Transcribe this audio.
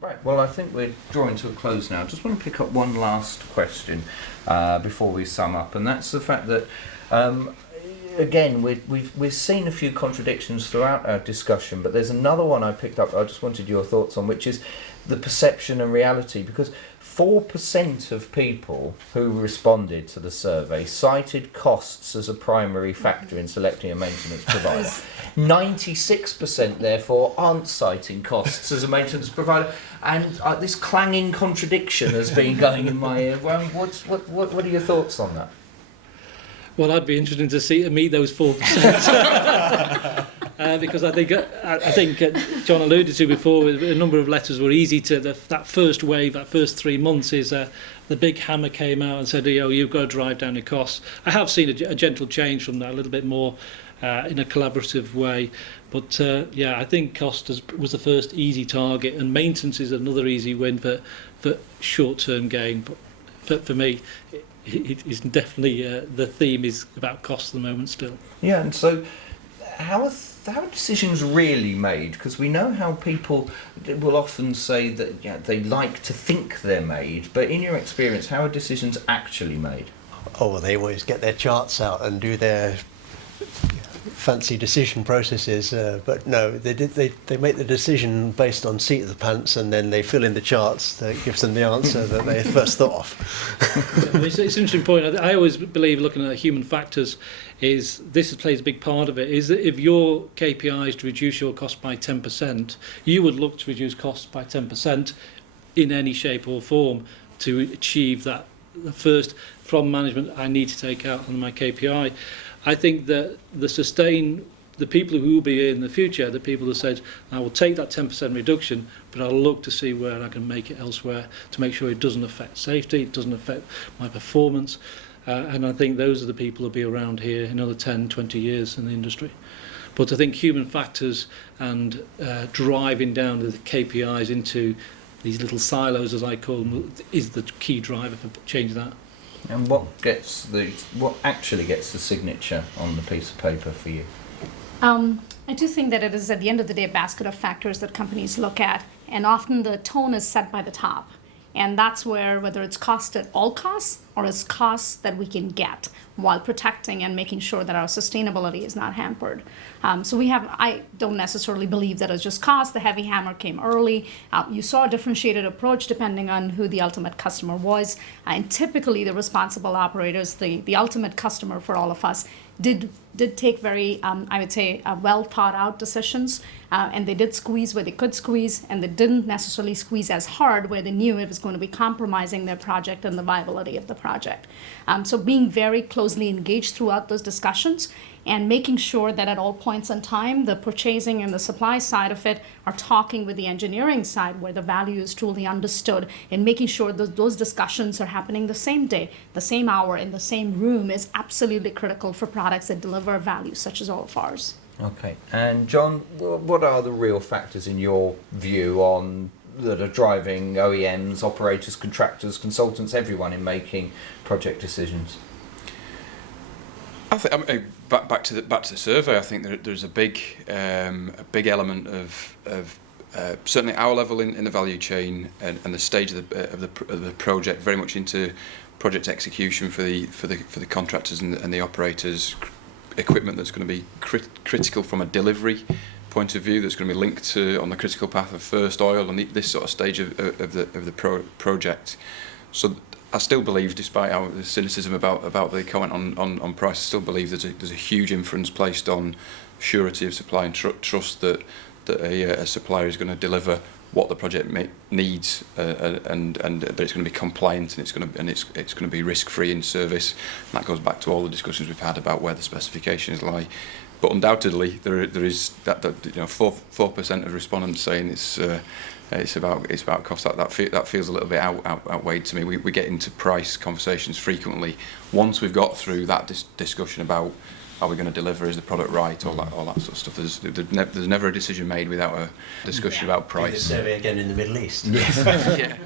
Right, well I think we're drawing to a close now. I just want to pick up one last question before we sum up, and that's the fact that again we've seen a few contradictions throughout our discussion, but there's another one I picked up I just wanted your thoughts on, which is the perception and reality, because 4% of people who responded to the survey cited costs as a primary factor in selecting a maintenance provider. 96% therefore aren't citing costs as a maintenance provider, and this clanging contradiction has been going in my ear. Well, what are your thoughts on that? Well, I'd be interested to meet those 4%. Because I think John alluded to before, a number of letters were easy to that first wave, that first 3 months is the big hammer came out and said, you've got to drive down your costs. I have seen a gentle change from that, a little bit more in a collaborative way, but I think cost was the first easy target, and maintenance is another easy win for short-term gain. But for me, it's definitely the theme is about cost at the moment still. Yeah, and so how are decisions really made? Because we know how people will often say that they like to think they're made, but in your experience, how are decisions actually made? Oh, well, they always get their charts out and do their fancy decision processes, but no, they make the decision based on seat of the pants, and then they fill in the charts that gives them the answer that they first thought of. It's an interesting point. I always believe looking at human factors is this plays a big part of it, is that if your KPI is to reduce your cost by 10%, you would look to reduce costs by 10% in any shape or form to achieve that. First, from management, I need to take out on my KPI. I think that the people who will be in the future, the people who said, I will take that 10% reduction, but I'll look to see where I can make it elsewhere to make sure it doesn't affect safety, it doesn't affect my performance. And I think those are the people who will be around here in another 10, 20 years in the industry. But I think human factors and driving down the KPIs into these little silos, as I call them, is the key driver for changing that. And what actually gets the signature on the piece of paper for you? I do think that it is, at the end of the day, a basket of factors that companies look at, and often the tone is set by the top. And that's where, whether it's cost at all costs or it's costs that we can get while protecting and making sure that our sustainability is not hampered. I don't necessarily believe that it's just cost. The heavy hammer came early. You saw a differentiated approach depending on who the ultimate customer was. And typically the responsible operators, the ultimate customer for all of us, did take very, I would say, well thought out decisions, and they did squeeze where they could squeeze, and they didn't necessarily squeeze as hard where they knew it was going to be compromising their project and the viability of the project. So being very closely engaged throughout those discussions and making sure that at all points in time, the purchasing and the supply side of it are talking with the engineering side where the value is truly understood, and making sure that those discussions are happening the same day, the same hour, in the same room is absolutely critical for products that deliver value, such as all of ours. Okay, and John, what are the real factors in your view that are driving OEMs, operators, contractors, consultants, everyone in making project decisions? Back to the survey, I think there's a big element of certainly our level in the value chain and the stage of the project, very much into project execution for the contractors and the operators. Equipment that's going to be critical from a delivery point of view, that's going to be linked to on the critical path of first oil and this sort of stage of the project. So I still believe, despite the cynicism about the comment on price, I still believe there's a huge inference placed on surety of supply and trust that a supplier is going to deliver what the project needs, and that it's going to be compliant, and it's going to be risk-free in service. And that goes back to all the discussions we've had about where the specifications lie. But undoubtedly, there is that 4% of respondents saying it's about cost. That feels a little bit outweighed to me. We get into price conversations frequently. Once we've got through that discussion about are we going to deliver, is the product right, all that sort of stuff. There's never a decision made without a discussion about price. The survey again in the Middle East. Yeah.